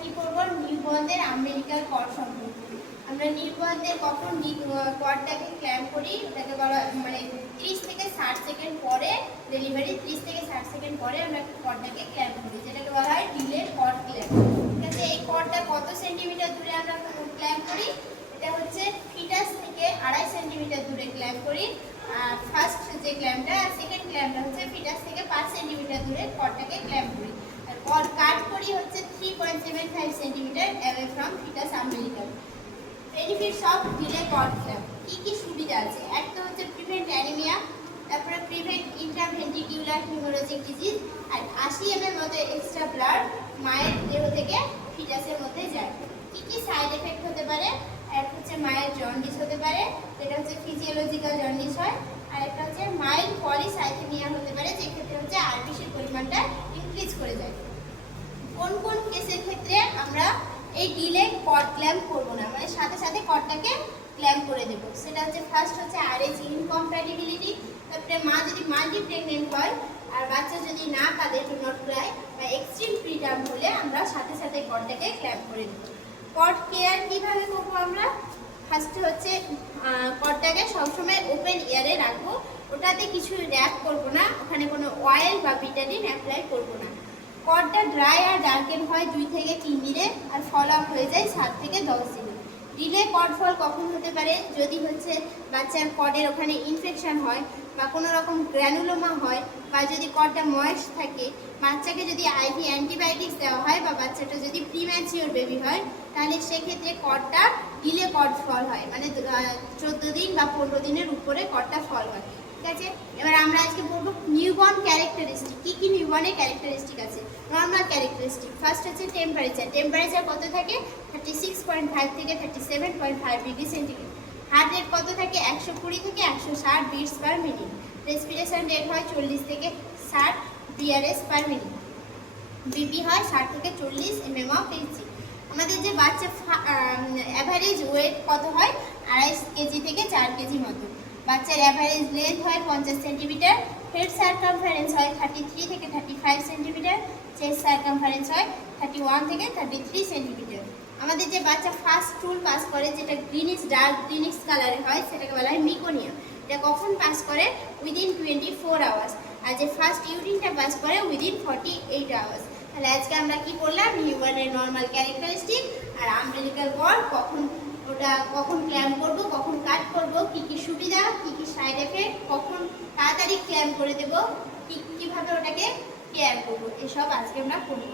কি করব, নিউবর্নদের umbilical cord সম্পর্কে। আমরা নিউবর্নদের কখন কর্ডটাকে ক্ল্যাম্প করি, ওটাকে বলা মানে 30 থেকে 60 সেকেন্ড পরে ডেলিভারি, 30 থেকে 60 সেকেন্ড পরে আমরা কর্ডটাকে ক্ল্যাম্প করি, যেটাকে বলা হয় ডিলে কর্ড ক্ল্যাম্প। ঠিক আছে, এই কর্ডটা কত সেন্টিমিটার দূরে আমরা ক্ল্যাম্প করি? এটা হচ্ছে ফিটাস থেকে 2.5 সেন্টিমিটার দূরে ক্ল্যাম্প করি। আর ফার্স্ট যে ক্ল্যাম্পটা, সেকেন্ড ক্ল্যাম্পটা হচ্ছে ফিটাস থেকে 5 সেন্টিমিটার দূরে কর্ডটাকে ক্ল্যাম্প করি। আর কর্ড কাট করি হচ্ছে 3.75 centimetre away from foetus umbilical. Benefits of delay cord clamp, কি কি সুবিধা আছে? একটা হচ্ছে প্রিভেন্ট অ্যানিমিয়া, তারপরে প্রিভেন্ট ইন্ট্রাভেন্ট্রিকুলার হিমোরেজিক ডিজিজ, আর 80 ml মতো এক্সট্রা ব্লাড মায়ের দেহ থেকে ফিটাসের মধ্যে যায়। কি কি সাইড এফেক্ট হতে পারে? একটা হচ্ছে মায়ের জন্ডিস হতে পারে, যেটা হচ্ছে ফিজিওলজিক্যাল জন্ডিস হয়। আর একটা হচ্ছে মাইল্ড পলিসাইথেমিয়া হতে পারে, যে ক্ষেত্রে হচ্ছে আরবিসির পরিমাণটা ইনক্রিজ করে যায়। কোন কোন কেসের ক্ষেত্রে আমরা এই ডিলে কর্ড ক্ল্যাম্প করবো না, মানে সাথে সাথে কর্ডটাকে ক্ল্যাম্প করে দেবো? সেটা হচ্ছে ফার্স্ট হচ্ছে আরএইচ ইনকম্প্যাটিবিলিটি, তারপরে মা যদি মাল্টি প্রেগনেন্ট হয় আর বাচ্চা যদি না কাঁদে, ডু নট ক্রাই, বা এক্সট্রিম প্রিটার্ম হলে আমরা সাথে সাথে কর্ডটাকে ক্ল্যাম্প করে দেবো। কর্ড কেয়ার কীভাবে করবো আমরা? ফার্স্ট হচ্ছে কর্ডটাকে সবসময় ওপেন এয়ারে রাখবো, ওটাতে কিছু র্যাপ করবো না, ওখানে কোনো অয়েল বা ভিটামিন অ্যাপ্লাই করবো না। কর্ডটা ড্রাই আর ডার্কেন হয় 2 থেকে 3 দিনে, আর ফল আপ হয়ে যায় 7 থেকে 10 দিনে। ডিলে কর্ড ফল কখন হতে পারে? যদি হচ্ছে বাচ্চার কর্ডের ওখানে ইনফেকশন হয়, বা কোনো রকম গ্র্যানুলোমা হয়, বা যদি কর্ডটা ময়েস্ট থাকে, বাচ্চাকে যদি আইভি অ্যান্টিবায়োটিক্স দেওয়া হয়, বা বাচ্চাটা যদি প্রিম্যাচিওর বেবি হয়, তাহলে সেক্ষেত্রে কর্ডটা ডিলে কর্ড ফল হয়, মানে 14 দিন বা 15 দিনের উপরে কর্ডটা ফল হয়। ঠিক আছে, এবার আমরা আজকে পড়বো নিউবর্ন ক্যারেক্টারিস্টিক। কি কি নিউবর্নের ক্যারেক্টারিস্টিক আছে? নর্মাল ক্যারেক্টারিস্টিক, ফার্স্ট হচ্ছে টেম্পারেচার কত থাকে? 36.5 থেকে 37.5 ডিগ্রি সেন্টিগ্রেড। হার্ট রেট কত থাকে? 120 থেকে 160 beats per minute. Respiration rate হয় 40 থেকে 60 বিআরএস পার মিনিট। বিপি হয় 60 থেকে 40 mm অফ এইচজি। আমাদের যে বাচ্চা অ্যাভারেজ ওয়েট কত হয়? 2.5 কেজি থেকে 4 কেজি মতো। বাচ্চার অ্যাভারেজ লেন্থ হয় 50 সেন্টিমিটার। হেড সার্কামফারেন্স হয় 33 থেকে 35 সেন্টিমিটার। চেস্ট সার্কামফারেন্স হয় 31 থেকে 33 সেন্টিমিটার। আমাদের যে বাচ্চা ফার্স্ট স্টুল পাস করে, যেটা ডার্ক গ্রিনিশ কালারে হয়, সেটাকে বলা হয় মিকোনিয়া। এটা কখন পাস করে? Within 24 hours. আর যে ফার্স্ট ইউরিনটা পাস করে উইদিন 48 আওয়ার্স। তাহলে আজকে আমরা কি করলাম? নিউবর্নের নর্মাল ক্যারেক্টারিস্টিক আর আম্বিলিক্যাল কর্ড কখন ক্ল্যাম্প করব, কখন কাট করব, কি কি সুবিধা, কি কি সাইড এফেক্ট, কখন তাড়াতাড়ি ক্ল্যাম্প করে দেব, কিভাবে ওটাকে কেয়ার করব, এসব আজকে আমরা করব।